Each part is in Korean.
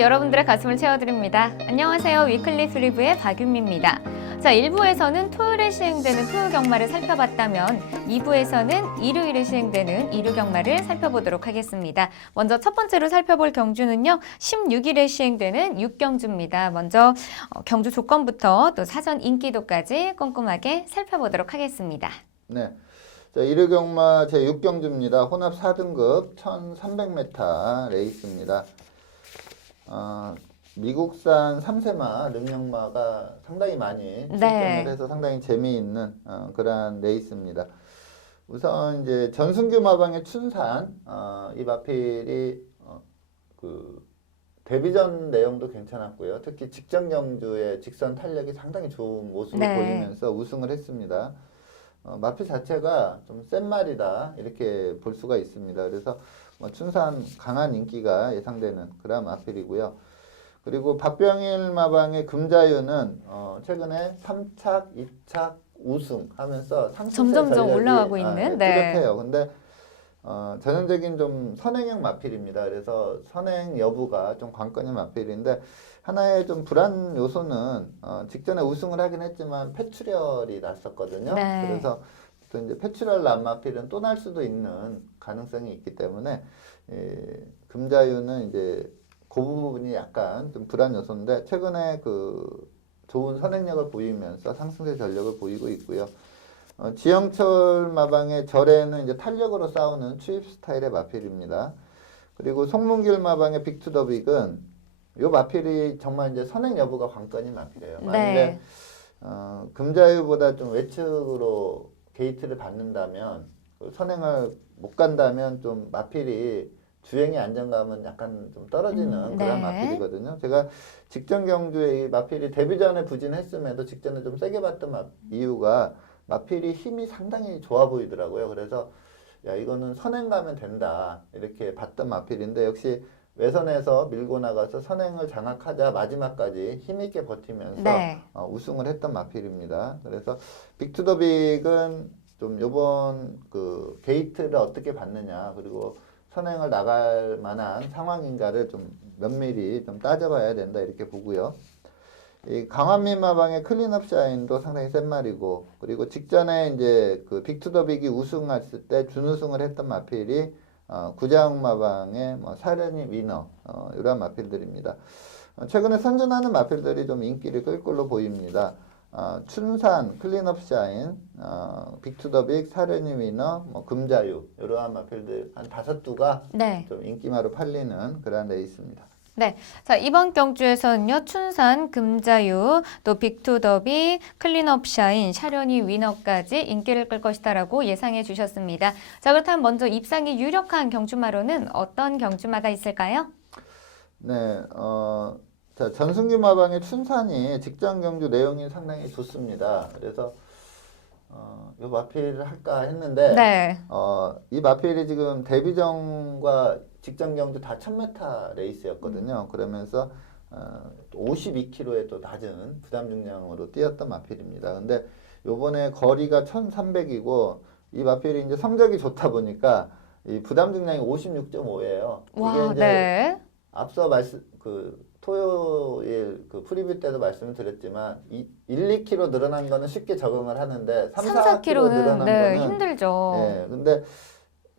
여러분들의 가슴을 채워드립니다. 안녕하세요. 위클리 프리브의 박윤미입니다. 자, 1부에서는 토요일에 시행되는 토요 경마를 살펴봤다면 2부에서는 일요일에 시행되는 일요 경마를 살펴보도록 하겠습니다. 먼저 첫 번째로 살펴볼 경주는요. 16일에 시행되는 6경주입니다. 먼저 어, 경주 조건부터 또 사전 인기도까지 꼼꼼하게 살펴보도록 하겠습니다. 네. 자, 일요경마 제6경주입니다. 혼합 4등급 1300m 레이스입니다. 어, 미국산 3세마, 능력마가 상당히 많이 출전을 네. 해서 상당히 재미있는 어, 그러한 레이스입니다. 우선 이제 전순규 마방의 춘산, 어, 이 마필이 어, 그 데뷔전 내용도 괜찮았고요. 특히 직전 경주의 직선 탄력이 상당히 좋은 모습을 네. 보이면서 우승을 했습니다. 어, 마필 자체가 좀 센 말이다 이렇게 볼 수가 있습니다. 그래서 뭐 춘산 강한 인기가 예상되는 그런 마필이고요. 그리고 박병일 마방의 금자유는 어, 최근에 3착, 2착 우승하면서 점점점 전략이, 올라가고 아, 있는, 예, 네. 뚜렷해요. 근데 어, 전형적인 좀 선행형 마필입니다. 그래서 선행 여부가 좀 관건인 마필인데 하나의 좀 불안 요소는 어, 직전에 우승을 하긴 했지만 폐출혈이 났었거든요. 네. 그래서 또 이제 폐출혈 난 마필은 또 날 수도 있는 가능성이 있기 때문에 예, 금자유는 이제 그 부분이 약간 좀 불안 요소인데 최근에 그 좋은 선행력을 보이면서 상승세 전력을 보이고 있고요. 어, 지영철 마방의 절에는 이제 탄력으로 싸우는 추입 스타일의 마필입니다. 그리고 송문길 마방의 빅투더빅은 요 마필이 정말 이제 선행 여부가 관건인 마필이에요. 네. 어, 금자유보다 좀 외측으로 게이트를 받는다면 그 선행을 못 간다면 좀 마필이 주행의 안정감은 약간 좀 떨어지는 음, 그런 네. 마필이거든요. 제가 직전 경주에 이 마필이 데뷔 전에 부진했음에도 직전에 좀 세게 봤던 마- 이유가 마필이 힘이 상당히 좋아 보이더라고요. 그래서 야 이거는 선행 가면 된다 이렇게 봤던 마필인데 역시 외선에서 밀고 나가서 선행을 장악하자 마지막까지 힘있게 버티면서 네. 어, 우승을 했던 마필입니다. 그래서 빅투더빅은 좀 요번 그 게이트를 어떻게 받느냐 그리고 선행을 나갈 만한 상황인가를 좀 면밀히 좀 따져봐야 된다 이렇게 보고요. 이 강한민 마방의 클린업 샤인도 상당히 센 말이고 그리고 직전에 이제 그 빅투더빅이 우승했을 때 준우승을 했던 마필이 어, 구자웅 마방의 뭐 사련이 위너 어, 이러한 마필들입니다. 어, 최근에 선전하는 마필들이 좀 인기를 끌 걸로 보입니다. 어, 춘산, 클린업 샤인, 어, 빅투더빅, 사련이 위너, 뭐 금자유 이러한 마필들 한 다섯 두가 네. 좀 인기마로 팔리는 그런 레이스입니다. 자, 이번 경주에서는요, 춘산, 금자유, 또 빅투더비, 클린업 샤인, 샤련이 위너까지 인기를 끌 것이다라고 예상해 주셨습니다. 자, 그렇다면 먼저 입상이 유력한 경주마로는 어떤 경주마가 있을까요? 네, 어, 자, 전승규 마방의 춘산이 직전 경주 내용이 상당히 좋습니다. 그래서, 어, 요 마필을 할까 했는데, 네. 어, 이 마필이 지금 데뷔전과 직전 경주 다 1000m 레이스였거든요. 그러면서, 어, 52km의 또 낮은 부담 중량으로 뛰었던 마필입니다. 근데 요번에 거리가 1300이고, 이 마필이 이제 성적이 좋다 보니까, 이 부담 중량이 56.5예요. 와, 네. 앞서 말씀 그 토요일 그 프리뷰 때도 말씀을 드렸지만 이 1, 2kg 늘어난 거는 쉽게 적응을 하는데 3, 3, 4kg 4kg는 늘어난 네, 거는 힘들죠. 예. 근데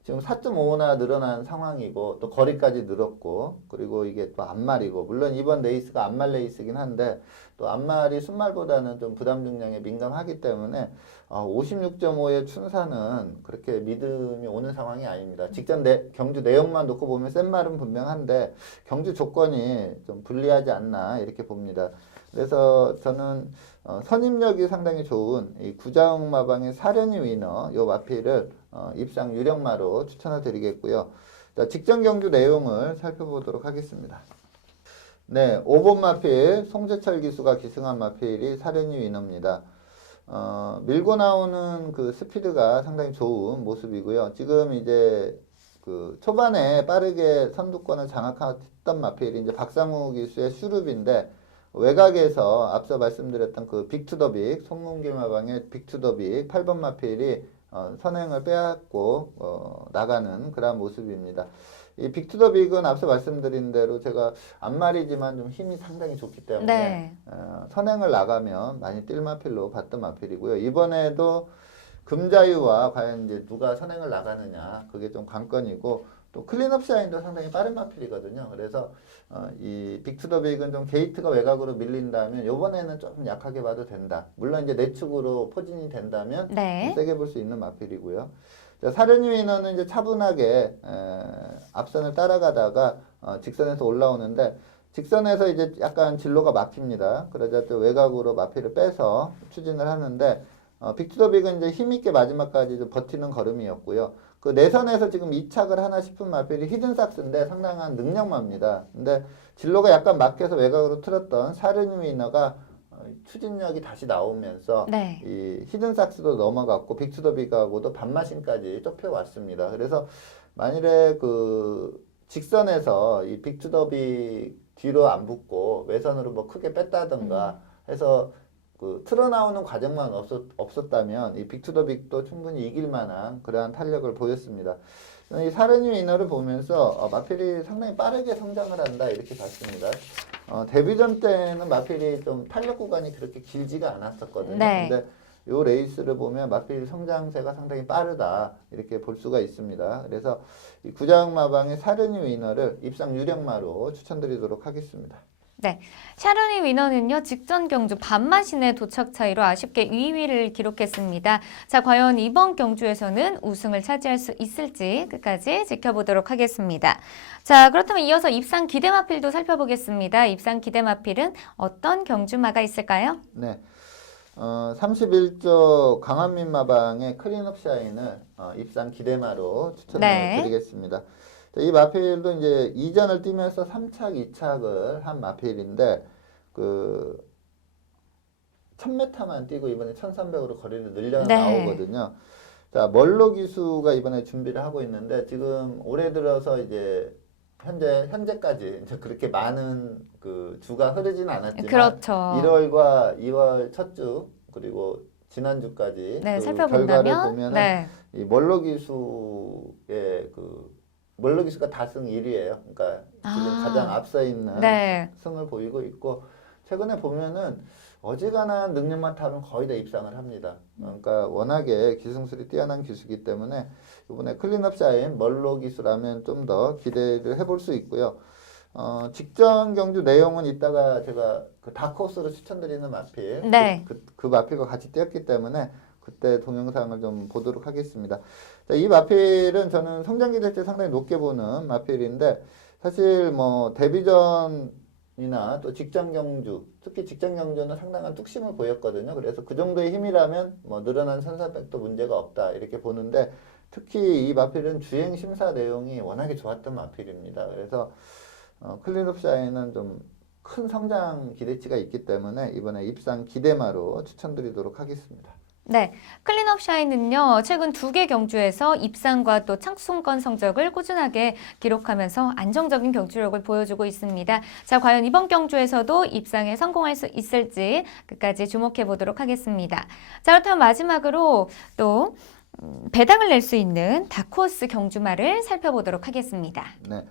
지금 4.5나 늘어난 상황이고 또 거리까지 늘었고 그리고 이게 또 앞말이고 물론 이번 레이스가 앞말 레이스긴 한데 또 앞말이 순말보다는 좀 부담 중량에 민감하기 때문에 아, 56.5의 춘사는 그렇게 믿음이 오는 상황이 아닙니다. 직전 내, 경주 내용만 놓고 보면 센 말은 분명한데 경주 조건이 좀 불리하지 않나 이렇게 봅니다. 그래서 저는 어, 선임력이 상당히 좋은 이 구자웅 마방의 사련이 위너 요 마필을 어, 입상 유력마로 추천을 드리겠고요. 자, 직전 경주 내용을 살펴보도록 하겠습니다. 네, 5번 마필 송재철 기수가 기승한 마필이 사련이 위너입니다. 어, 밀고 나오는 그 스피드가 상당히 좋은 모습이고요. 지금 이제 그 초반에 빠르게 선두권을 장악했던 마필이 이제 박상우 기수의 슈룹인데 외곽에서 앞서 말씀드렸던 그 빅투더빅 송문길마방의 빅투더빅 8번 마필이 어, 선행을 빼앗고 어, 나가는 그런 모습입니다. 이 빅투더빅은 앞서 말씀드린 대로 제가 앞말이지만 좀 힘이 상당히 좋기 때문에 네. 어, 선행을 나가면 많이 뛸 마필로 봤던 마필이고요. 이번에도 금자유와 과연 이제 누가 선행을 나가느냐 그게 좀 관건이고 또 클린업 샤인도 상당히 빠른 마필이거든요. 그래서 어, 이 빅투더빅은 좀 게이트가 외곽으로 밀린다면 이번에는 조금 약하게 봐도 된다. 물론 이제 내축으로 포진이 된다면 네. 세게 볼 수 있는 마필이고요. 자, 사륜 위너는 이제 차분하게 에, 앞선을 따라가다가 어, 직선에서 올라오는데 직선에서 이제 약간 진로가 막힙니다. 그러자 또 외곽으로 마필을 빼서 추진을 하는데 어, 빅투더빅은 이제 힘있게 마지막까지 좀 버티는 걸음이었고요. 그 내선에서 지금 이착을 하나 싶은 마필이 히든삭스인데 상당한 능력마입니다. 근데 진로가 약간 막혀서 외곽으로 틀었던 사륜 위너가 어, 추진력이 다시 나오면서 네. 이 히든삭스도 넘어갔고 빅투더빅하고도 반마신까지 좁혀왔습니다. 그래서 만일에 그 직선에서 이 빅투더빅 뒤로 안 붙고 외선으로 뭐 크게 뺐다든가 해서 그 틀어나오는 과정만 없었, 없었다면 이 빅투더빅도 충분히 이길 만한 그러한 탄력을 보였습니다. 이 사르니 위너를 보면서 어, 마필이 상당히 빠르게 성장을 한다 이렇게 봤습니다. 어, 데뷔전 때는 마필이 좀 탄력 구간이 그렇게 길지가 않았었거든요. 네. 근데 요 레이스를 보면 마필 성장세가 상당히 빠르다 이렇게 볼 수가 있습니다. 그래서 이 구장 마방의 사르니 위너를 입상 유력마로 추천드리도록 하겠습니다. 샤르니 위너는요, 직전 경주 반마신의 도착 차이로 아쉽게 2위를 기록했습니다. 자, 과연 이번 경주에서는 우승을 차지할 수 있을지 끝까지 지켜보도록 하겠습니다. 자, 그렇다면 이어서 입상 기대마필도 살펴보겠습니다. 입상 기대마필은 어떤 경주마가 있을까요? 네. 어, 31조 강한민 마방의 클린업 샤인을 어, 입상 기대마로 추천을 네. 드리겠습니다. 자, 이 마필도 이제 이전을 뛰면서 3착, 2착을 한 마필인데 그 1000m만 뛰고 이번에 1300으로 거리를 늘려 네. 나오거든요. 자, 멀로 기수가 이번에 준비를 하고 있는데 지금 올해 들어서 이제 현재 현재까지 이제 그렇게 많은 그 주가 흐르지는 않았지만 그렇죠. 1월과 2월 첫 주 그리고 지난 주까지 네, 그 결과를 보면은 네. 이 멀로 기수의 그 멀로 기수가 다승 1위예요. 그러니까 지금 아. 가장 앞서 있는 네. 승을 보이고 있고 최근에 보면은 어지간한 능력만 타면 거의 다 입상을 합니다. 그러니까 워낙에 기승술이 뛰어난 기수기 때문에 이번에 클린업 샤인 멀로 기수라면 좀 더 기대를 해볼 수 있고요. 어, 직전 경주 내용은 이따가 제가 그 다크호스로 추천드리는 마필 네. 그, 그, 그 마필과 같이 뛰었기 때문에 그때 동영상을 좀 보도록 하겠습니다. 자, 이 마필은 저는 성장 기대치 상당히 높게 보는 마필인데 사실 뭐 데뷔전이나 또 직전 경주 특히 직전 경주는 상당한 뚝심을 보였거든요. 그래서 그 정도의 힘이라면 뭐 늘어난 선사백도 문제가 없다 이렇게 보는데 특히 이 마필은 주행 심사 내용이 워낙에 좋았던 마필입니다. 그래서 어, 클린업 샤인은 좀큰 성장 기대치가 있기 때문에 이번에 입상 기대마로 추천드리도록 하겠습니다. 네, 클린업 샤인은요, 최근 두 개 경주에서 입상과 또 착순권 성적을 꾸준하게 기록하면서 안정적인 경주력을 보여주고 있습니다. 자, 과연 이번 경주에서도 입상에 성공할 수 있을지 끝까지 주목해 보도록 하겠습니다. 자, 그렇다면 마지막으로 또 음, 배당을 낼 수 있는 다크호스 경주마를 살펴보도록 하겠습니다. 네.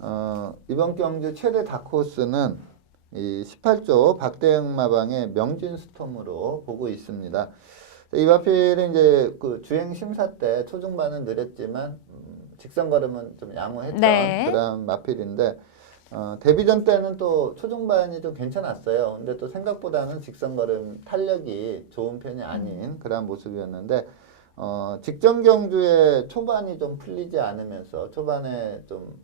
어, 이번 경주 최대 다크호스는 이 18조 박대영 마방의 명진 스톰으로 보고 있습니다. 이 마필은 이제 그 주행 심사 때 초중반은 느렸지만 음, 직선 걸음은 좀 양호했던 네. 그런 마필인데 어, 데뷔전 때는 또 초중반이 좀 괜찮았어요. 근데 또 생각보다는 직선 걸음 탄력이 좋은 편이 아닌 그런 모습이었는데 어, 직전 경주에 초반이 좀 풀리지 않으면서 초반에 좀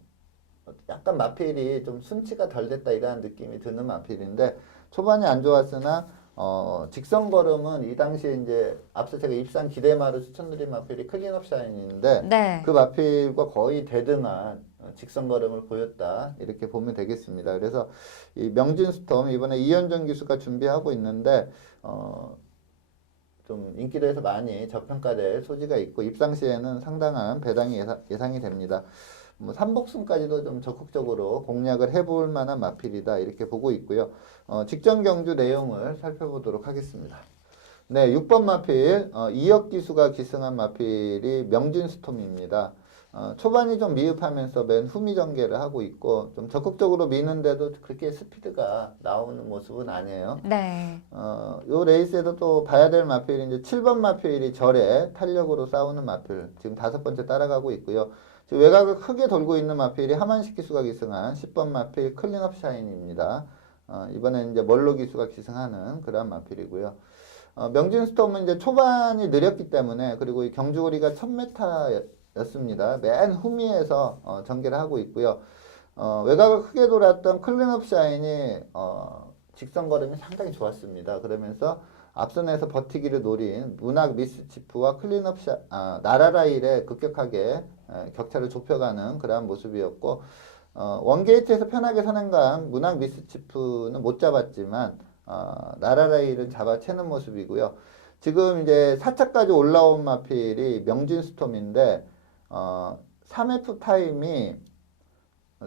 약간 마필이 좀 순치가 덜 됐다 이러한 느낌이 드는 마필인데 초반이 안 좋았으나 어, 직선 걸음은 이 당시에 이제 앞서 제가 입상 기대마로 추천드린 마필이 클린업 샤인인데 네. 그 마필과 거의 대등한 어, 직선 걸음을 보였다 이렇게 보면 되겠습니다. 그래서 이 명진 스톰 이번에 이현정 기수가 준비하고 있는데 어, 좀 인기도에서 많이 저평가될 소지가 있고 입상 시에는 상당한 배당이 예상, 예상이 됩니다. 뭐 삼복승까지도 좀 적극적으로 공략을 해볼 만한 마필이다 이렇게 보고 있고요. 어, 직전 경주 내용을 살펴보도록 하겠습니다. 네, 6번 마필 어, 이혁 기수가 기승한 마필이 명진 스톰입니다. 어, 초반이 좀 미흡하면서 맨 후미 전개를 하고 있고 좀 적극적으로 미는데도 그렇게 스피드가 나오는 모습은 아니에요. 네. 어, 요 레이스에도 또 봐야 될 마필이 이제 7번 마필이 절에 탄력으로 싸우는 마필 지금 다섯 번째 따라가고 있고요. 외곽을 크게 돌고 있는 마필이 하만식 기수가 기승한 10번 마필 클린업 샤인입니다. 어, 이번에는 이제 멀로 기수가 기승하는 그러한 마필이고요. 어, 명진 스톰은 이제 초반이 느렸기 때문에 그리고 이 경주거리가 1000m였습니다. 맨 후미에서 어, 전개를 하고 있고요. 어, 외곽을 크게 돌았던 클린업 샤인이 어, 직선 걸음이 상당히 좋았습니다. 그러면서 앞선에서 버티기를 노린 문학 미스치프와 클린업 샤, 아, 나라라일에 급격하게 에, 격차를 좁혀가는 그러한 모습이었고 어, 원게이트에서 편하게 선행간 문학 미스치프는 못 잡았지만 어, 나라라일은 잡아채는 모습이고요. 지금 이제 4차까지 올라온 마필이 명진 스톰인데 어, 3F 타임이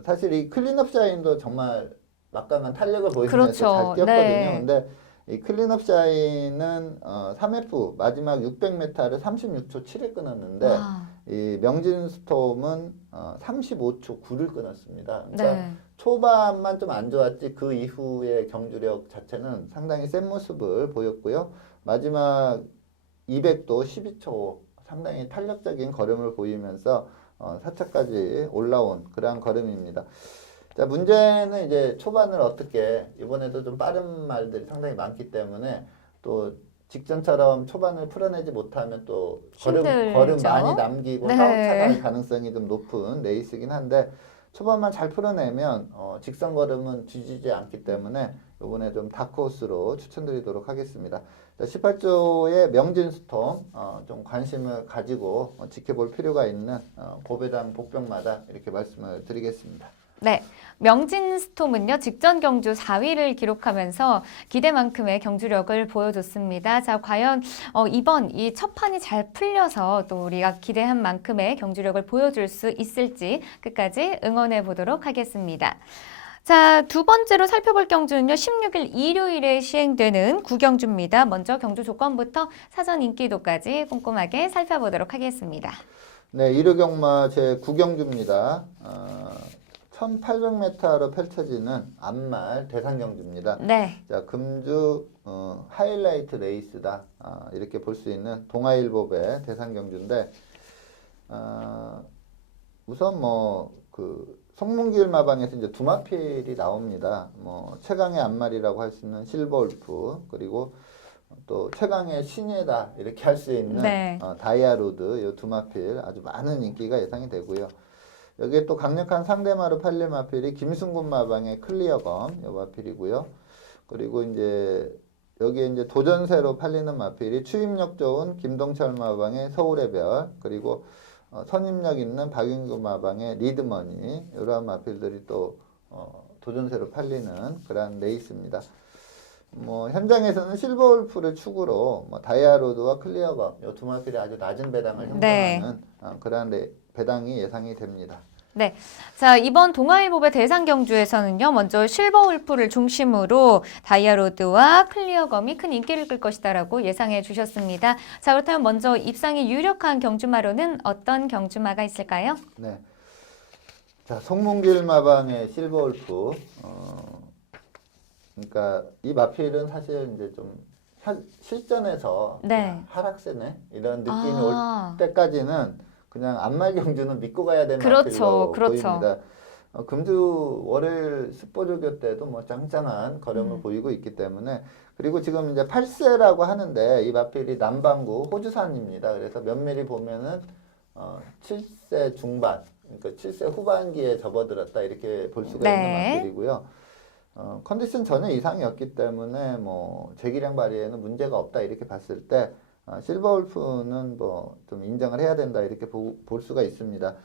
사실 이 클린업 샤인도 정말 막강한 탄력을 보이면서 그렇죠. 잘 뛰었거든요. 네. 근데 이 클린업 샤인은 어, 3F 마지막 600m를 36초 7에 끊었는데 와. 이 명진 스톰은 어, 35초 9를 끊었습니다. 그러니까 네. 초반만 좀 안 좋았지 그 이후의 경주력 자체는 상당히 센 모습을 보였고요. 마지막 200도 12초 상당히 탄력적인 걸음을 보이면서 어, 4차까지 올라온 그러한 걸음입니다. 자 문제는 이제 초반을 어떻게 이번에도 좀 빠른 말들이 상당히 많기 때문에 또 직전처럼 초반을 풀어내지 못하면 또 걸음, 힘들죠. 걸음 많이 남기고 네. 다운차갈 가능성이 좀 높은 레이스긴 한데 초반만 잘 풀어내면 어, 직선 걸음은 뒤지지 않기 때문에 이번에 좀 다크호스로 추천드리도록 하겠습니다. 18조의 명진 스톰 어, 좀 관심을 가지고 어, 지켜볼 필요가 있는 어, 고배당 복병마다 이렇게 말씀을 드리겠습니다. 네. 명진 스톰은요, 직전 경주 4위를 기록하면서 기대만큼의 경주력을 보여줬습니다. 자, 과연 어, 이번 이 첫 판이 잘 풀려서 또 우리가 기대한 만큼의 경주력을 보여줄 수 있을지 끝까지 응원해 보도록 하겠습니다. 자, 두 번째로 살펴볼 경주는요, 16일 일요일에 시행되는 구경주입니다. 먼저 경주 조건부터 사전 인기도까지 꼼꼼하게 살펴보도록 하겠습니다. 네, 일요경마 제 9경주입니다. 어, 1800m로 펼쳐지는 암말 대상경주입니다. 네. 자, 금주 어, 하이라이트 레이스다. 아, 이렇게 볼 수 있는 동아일보배 대상경주인데 아, 우선 뭐그 성문길 마방에서 이제 두마필이 나옵니다. 뭐 최강의 앞말이라고 할 수 있는 실버울프 그리고 또 최강의 신예다 이렇게 할 수 있는 네. 어, 다이아로드 이 두마필 아주 많은 인기가 예상이 되고요. 여기에 또 강력한 상대마루 팔레 마필이 김승군 마방의 클리어검 요 마필이고요. 그리고 이제 여기에 이제 도전세로 팔리는 마필이 추임력 좋은 김동철 마방의 서울의 별 그리고 어, 선임력 있는 박윤구 마방의 리드머니 이러한 마필들이 또 어, 도전세로 팔리는 그러한 레이스입니다. 뭐 현장에서는 실버 울프를 축으로 뭐 다이아로드와 클리어검 이두 마필이 아주 낮은 배당을 형성하는 네. 어, 그러한 레- 배당이 예상이 됩니다. 자, 이번 동아일보배 대상 경주에서는요, 먼저 실버 울프를 중심으로 다이아로드와 클리어검이 큰 인기를 끌 것이다라고 예상해 주셨습니다. 자, 그렇다면 먼저 입상이 유력한 경주마로는 어떤 경주마가 있을까요? 네. 자, 송문길 마방의 실버 울프. 어, 그러니까 이 마필은 사실 이제 좀 현- 실전에서 네. 야, 하락세네 이런 느낌이 아. 올 때까지는 그냥 안말 경주는 믿고 가야 되는 그렇죠, 마필로 그렇죠. 보입니다. 어, 금주 월요일 습보조교 때도 뭐 짱짱한 걸음을 음. 보이고 있기 때문에 그리고 지금 이제 8세라고 하는데 이 마필이 남반구 호주산입니다. 그래서 면밀히 보면은 어, 7세 중반, 그러니까 7세 후반기에 접어들었다 이렇게 볼 수가 네. 있는 마필이고요. 어, 컨디션 전혀 이상이었기 때문에 뭐 재기량 발휘에는 문제가 없다 이렇게 봤을 때 어, 실버울프는 뭐 좀 인정을 해야 된다 이렇게 보, 볼 수가 있습니다.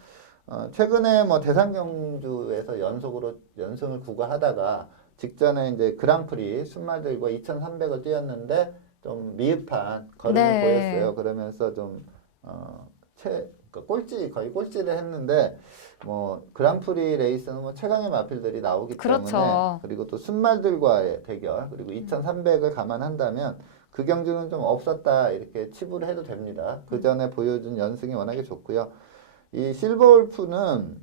어, 최근에 뭐 대상 경주에서 연속으로 연승을 구가하다가 직전에 이제 그랑프리 순말들과 2,300을 뛰었는데 좀 미흡한 걸음을 네. 보였어요. 그러면서 좀 어, 최, 그 꼴찌 거의 꼴찌를 했는데 뭐 그랑프리 레이스는 뭐 최강의 마필들이 나오기 그렇죠. 때문에 그리고 또 순말들과의 대결 그리고 2,300을 감안한다면 그 경주는 좀 없었다 이렇게 치부를 해도 됩니다. 그 전에 보여준 연승이 워낙에 좋고요. 이 실버울프는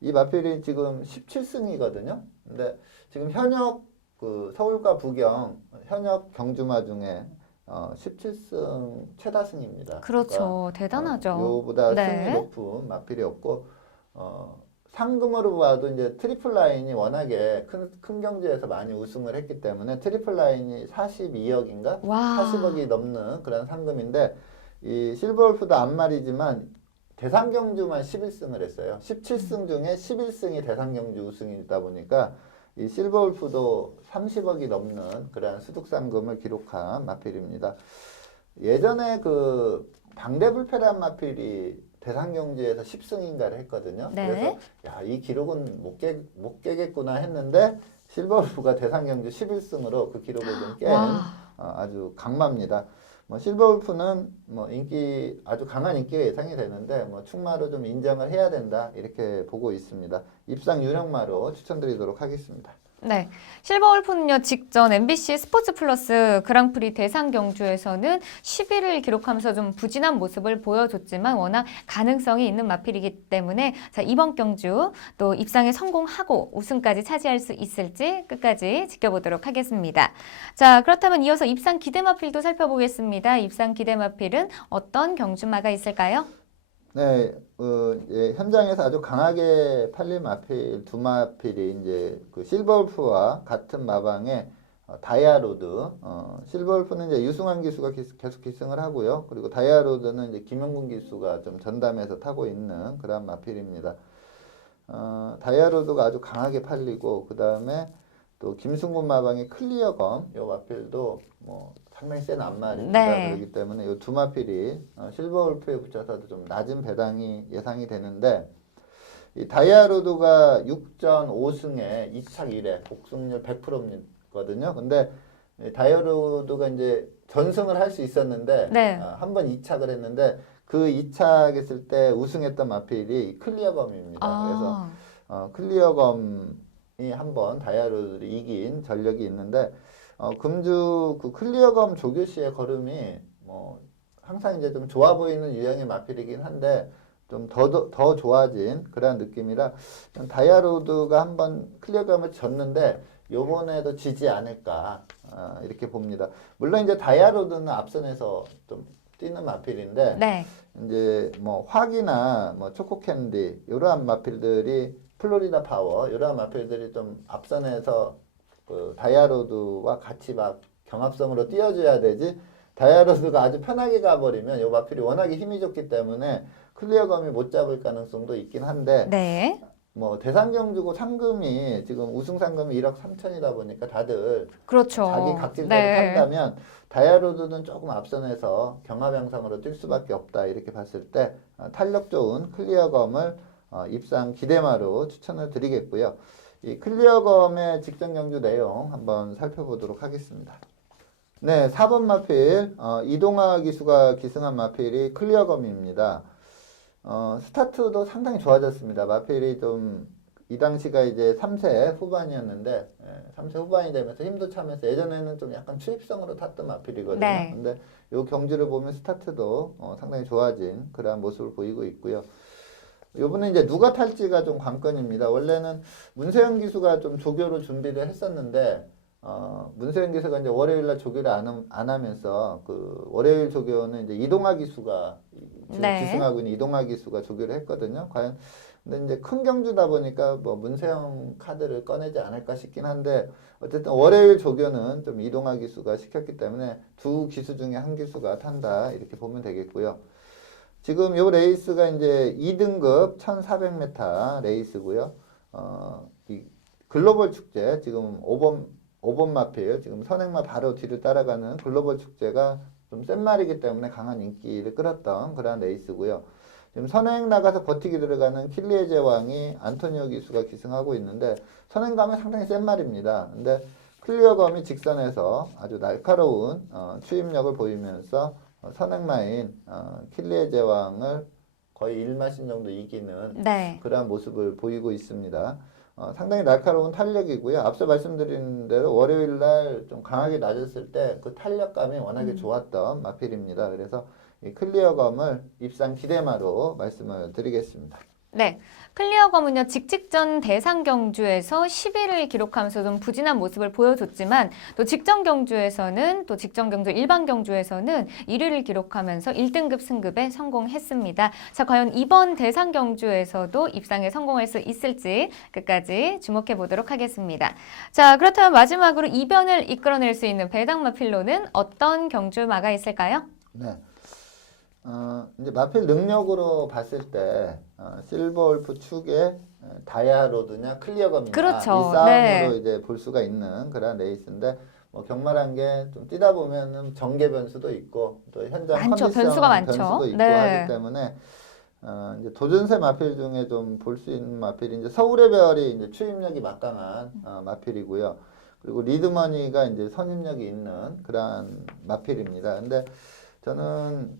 이 마필이 지금 17승이거든요. 근데 지금 현역 그 서울과 부경 현역 경주마 중에 어, 17승 최다승입니다. 그렇죠. 대단하죠. 어, 요보다 네. 승이 높은 마필이 없고 어, 상금으로 봐도 이제 트리플 라인이 워낙에 큰, 큰 경주에서 많이 우승을 했기 때문에 트리플 라인이 42억인가 와. 40억이 넘는 그런 상금인데 이 실버울프도 안말이지만 대상 경주만 11승을 했어요. 17승 중에 11승이 대상 경주 우승이다 보니까 이 실버울프도 30억이 넘는 그러한 수득 상금을 기록한 마필입니다. 예전에 그 방대불패란 마필이 대상 경주에서 10승인가를 했거든요. 네. 그래서 야, 이 기록은 못, 깨, 못 깨겠구나 했는데 실버울프가 대상 경주 11승으로 그 기록을 좀깬 와. 어, 아주 강마입니다. 뭐 실버울프는 뭐 인기 아주 강한 인기가 예상이 되는데 뭐 충마로 좀 인정을 해야 된다 이렇게 보고 있습니다. 입상 유력마로 추천드리도록 하겠습니다. 네. 실버울프는요, 직전 MBC 스포츠 플러스 그랑프리 대상 경주에서는 10위를 기록하면서 좀 부진한 모습을 보여줬지만 워낙 가능성이 있는 마필이기 때문에 자, 이번 경주 또 입상에 성공하고 우승까지 차지할 수 있을지 끝까지 지켜보도록 하겠습니다. 자, 그렇다면 이어서 입상 기대 마필도 살펴보겠습니다. 입상 기대 마필은 어떤 경주마가 있을까요? 네, 어, 예, 현장에서 아주 강하게 팔린 마필 두 마필이 이제 그 실버울프와 같은 마방의 어, 다이아로드. 어, 실버울프는 이제 유승환 기수가 기- 계속 기승을 하고요. 그리고 다이아로드는 이제 김영군 기수가 좀 전담해서 타고 있는 그런 마필입니다. 어, 다이아로드가 아주 강하게 팔리고 그 다음에 또 김승곤 마방의 클리어검 요 마필도 뭐 상당히 센 안말입니다. 네. 그렇기 때문에 이 두 마필이 어, 실버 울프에 붙여서도 좀 낮은 배당이 예상이 되는데 이 다이아로드가 6전 5승에 2착 1회 복승률 100%거든요. 근데 이 다이아로드가 이제 전승을 할 수 있었는데 네. 한번 2착을 했는데 그 2착 했을 때 우승했던 마필이 이 클리어검입니다. 그래서 아, 어, 클리어검이 한번 다이아로드를 이긴 전력이 있는데 어, 금주 그 클리어검 조교 씨의 걸음이 뭐 항상 이제 좀 좋아 보이는 유형의 마필이긴 한데 좀더더 좋아진 그런 느낌이라 좀 다이아로드가 한번 클리어검을 졌는데 요번에도 지지 않을까 아, 이렇게 봅니다. 물론 이제 다이아로드는 앞선에서 좀 뛰는 마필인데 네. 이제 뭐 화기나 뭐 초코캔디 이러한 마필들이 플로리다 파워 이러한 마필들이 좀 앞선에서 그 다이아로드와 같이 막 경합성으로 뛰어줘야 되지 다이아로드가 아주 편하게 가버리면 이 마필이 워낙에 힘이 좋기 때문에 클리어검이 못 잡을 가능성도 있긴 한데 네. 뭐 대상경 주고 상금이 지금 우승 상금이 1억 3천이다 보니까 다들 그렇죠. 자기 각질대로 네. 판다면 다이아로드는 조금 앞선에서 경합 양상으로 뛸 수밖에 없다 이렇게 봤을 때 어, 탄력 좋은 클리어검을 어, 입상 기대마로 추천을 드리겠고요. 이 클리어검의 직전 경주 내용 한번 살펴보도록 하겠습니다. 네, 4번 마필 어, 이동화 기수가 기승한 마필이 클리어검입니다. 어, 스타트도 상당히 좋아졌습니다. 마필이 좀 이 당시가 이제 3세 후반이었는데 예, 3세 후반이 되면서 힘도 차면서 예전에는 좀 약간 추입성으로 탔던 마필이거든요. 네. 근데 요 경주를 보면 스타트도 어, 상당히 좋아진 그러한 모습을 보이고 있고요. 요번에 이제 누가 탈지가 좀 관건입니다. 원래는 문세영 기수가 좀 조교로 준비를 했었는데 어, 문세영 기수가 이제 월요일 날 조교를 안, 함- 안 하면서 그 월요일 조교는 이제 이동화 기수가 네. 기승하고 있는 이동화 기수가 조교를 했거든요. 과연 근데 이제 큰 경주다 보니까 뭐 문세영 카드를 꺼내지 않을까 싶긴 한데 어쨌든 월요일 조교는 좀 이동화 기수가 시켰기 때문에 두 기수 중에 한 기수가 탄다 이렇게 보면 되겠고요. 지금 요 레이스가 이제 2등급 1400m 레이스고요. 어, 이 글로벌 축제 지금 5번 5번 마필 지금 선행마 바로 뒤를 따라가는 글로벌 축제가 좀 센 말이기 때문에 강한 인기를 끌었던 그러한 레이스고요. 지금 선행 나가서 버티기 들어가는 킬리의 제왕이 안토니오 기수가 기승하고 있는데 선행 가면 상당히 센 말입니다. 근데 클리어검이 직선에서 아주 날카로운 어, 추임력을 보이면서 어, 선행마인 어, 킬리의 제왕을 거의 1마신 정도 이기는 네. 그러한 모습을 보이고 있습니다. 어, 상당히 날카로운 탄력이고요. 앞서 말씀드린 대로 월요일 날 좀 강하게 낮았을 때 그 탄력감이 워낙에 음. 좋았던 마필입니다. 그래서 이 클리어검을 입상 기대마로 말씀을 드리겠습니다. 네. 클리어 검은요, 직직전 대상 경주에서 10위를 기록하면서 좀 부진한 모습을 보여줬지만 또 직전 경주에서는 또 직전 경주 일반 경주에서는 1위를 기록하면서 1등급 승급에 성공했습니다. 자, 과연 이번 대상 경주에서도 입상에 성공할 수 있을지 끝까지 주목해 보도록 하겠습니다. 자, 그렇다면 마지막으로 이변을 이끌어낼 수 있는 배당 마 필로는 어떤 경주마가 있을까요? 네. 어, 이제 마필 능력으로 봤을 때 어, 실버 울프 축의 어, 다이아로드냐 클리어검이냐 그렇죠. 이 싸움으로 네. 이제 볼 수가 있는 그런 레이스인데 뭐 경마란 게좀 뛰다 보면은 전개 변수도 있고 또 현장 많죠. 컨디션 변수가 많죠. 변수도 있고 네. 하기 때문에 어, 이제 도전세 마필 중에 좀 볼 수 있는 마필이 이제 서울의 별이 이제 추임력이 막강한 어, 마필이고요. 그리고 리드머니가 이제 선임력이 있는 그러한 마필입니다. 근데 저는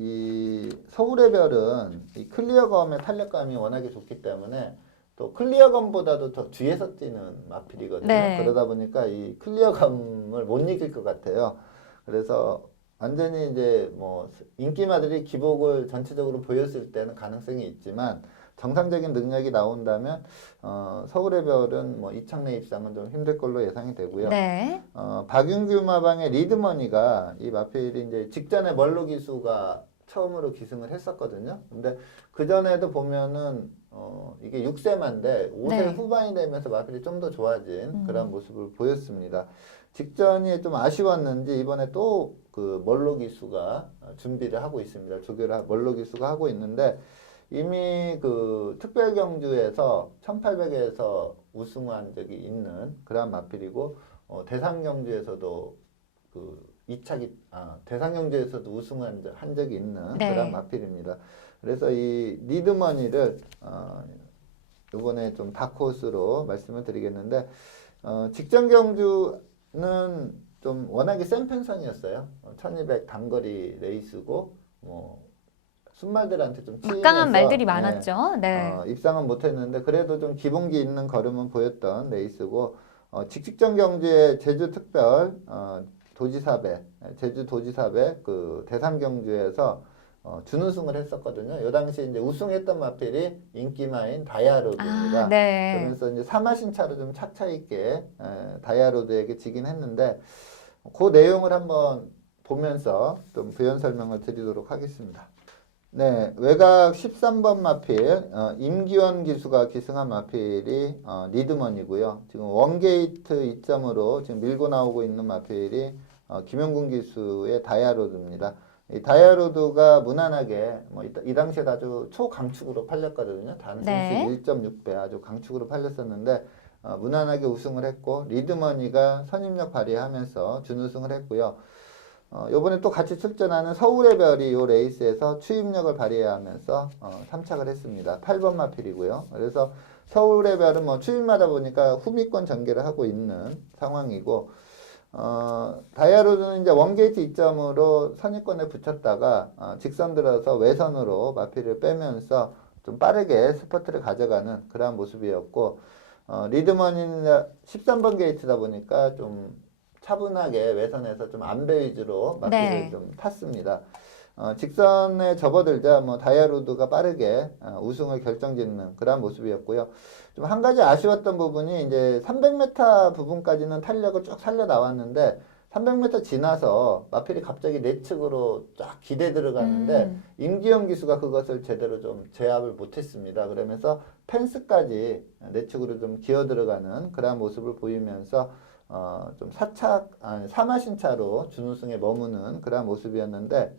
이 서울의 별은 이 클리어검의 탄력감이 워낙에 좋기 때문에 또 클리어검보다도 더 뒤에서 뛰는 마필이거든요. 네. 그러다 보니까 이 클리어검을 못 이길 것 같아요. 그래서 완전히 이제 뭐 인기마들이 기복을 전체적으로 보였을 때는 가능성이 있지만 정상적인 능력이 나온다면 어, 서울의 별은 뭐 이창래 입상은 좀 힘들 걸로 예상이 되고요. 네. 어, 박윤규 마방의 리드머니가 이 마필이 이제 직전에 멀로 기수가 처음으로 기승을 했었거든요. 근데 그 전에도 보면은 어, 이게 6세만데 5세 네. 후반이 되면서 마필이 좀 더 좋아진 음. 그런 모습을 보였습니다. 직전이 좀 아쉬웠는지 이번에 또 그 멀로 기수가 준비를 하고 있습니다. 조교를 하- 멀로 기수가 하고 있는데 이미 그 특별 경주에서 1800에서 우승한 적이 있는 그런 마필이고 어, 대상 경주에서도 그 2차기 아 대상 경주에서도 우승한 적- 한 적이 있는 네. 그런 마필입니다. 그래서 이 리드머니를 어, 이번에 좀 다크호스로 말씀을 드리겠는데 어, 직전 경주는 좀 워낙에 센 편성이었어요. 어, 1200 단거리 레이스고 뭐 순말들한테 좀 막강한 말들이 네, 많았죠. 네. 어, 입상은 못했는데 그래도 좀 기본기 있는 걸음은 보였던 레이스고 어, 직직전 경주에 제주 특별 어, 도지사배 제주 도지사배 그 대상 경주에서 어, 준우승을 했었거든요. 요 당시 이제 우승했던 마필이 인기마인 다이아로드입니다. 아, 네. 그러면서 이제 사마신 차로 좀 차차 있게 에, 다이아로드에게 지긴 했는데 그 내용을 한번 보면서 좀 부연 설명을 드리도록 하겠습니다. 네, 외곽 13번 마필 어, 임기원 기수가 기승한 마필이 어, 리드먼이고요. 지금 원게이트 이점으로 지금 밀고 나오고 있는 마필이 어, 김영군 기수의 다이아로드입니다. 이 다이아로드가 무난하게 뭐 이, 이 당시에 아주 초강축으로 팔렸거든요. 단승시 네. 1.6배 아주 강축으로 팔렸었는데 어, 무난하게 우승을 했고 리드머니가 선임력 발휘하면서 준우승을 했고요. 어, 요번에 또 같이 출전하는 서울의 별이 요 레이스에서 추임력을 발휘하면서 어, 3착을 했습니다. 8번 마필이고요. 그래서 서울의 별은 뭐 추임마다 보니까 후미권 전개를 하고 있는 상황이고 어, 다이아로드는 이제 원게이트 이점으로 선입권에 붙였다가 어, 직선 들어서 외선으로 마필을 빼면서 좀 빠르게 스퍼트를 가져가는 그러한 모습이었고 어, 리드머니는 13번 게이트다 보니까 좀 차분하게 외선에서 좀 안배 위주로 마필을 네. 좀 탔습니다. 어, 직선에 접어들자 뭐 다이아로드가 빠르게 어, 우승을 결정짓는 그러한 모습이었고요. 좀 한 가지 아쉬웠던 부분이 이제 300m 부분까지는 탄력을 쭉 살려 나왔는데 300m 지나서 마필이 갑자기 내 측으로 쫙 기대 들어갔는데 음. 임기영 기수가 그것을 제대로 좀 제압을 못했습니다. 그러면서 펜스까지 내 측으로 좀 기어 들어가는 그러한 모습을 보이면서 어, 좀 사착, 아니, 사마신차로 준우승에 머무는 그러한 모습이었는데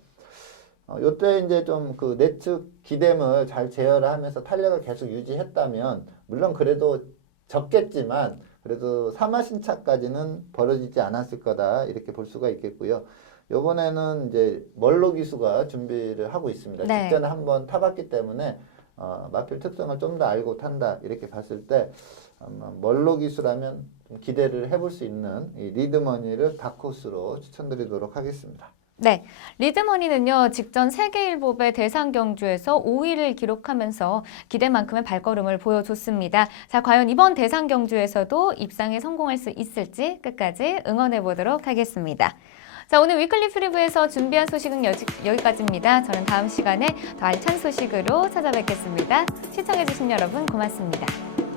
어, 요때 이제 좀 그 내측 기댐을 잘 제어를 하면서 탄력을 계속 유지했다면 물론 그래도 적겠지만 그래도 사마 신차까지는 벌어지지 않았을 거다 이렇게 볼 수가 있겠고요. 요번에는 이제 멀로 기수가 준비를 하고 있습니다. 네. 직전에 한번 타봤기 때문에 어, 마필 특성을 좀 더 알고 탄다 이렇게 봤을 때 아마 멀로 기수라면 좀 기대를 해볼 수 있는 이 리드머니를 다크호스로 추천드리도록 하겠습니다. 네, 리드머니는요, 직전 세계일보배 대상 경주에서 5위를 기록하면서 기대만큼의 발걸음을 보여줬습니다. 자, 과연 이번 대상 경주에서도 입상에 성공할 수 있을지 끝까지 응원해 보도록 하겠습니다. 자, 오늘 위클리 프리브에서 준비한 소식은 여지, 여기까지입니다. 저는 다음 시간에 더 알찬 소식으로 찾아뵙겠습니다. 시청해주신 여러분 고맙습니다.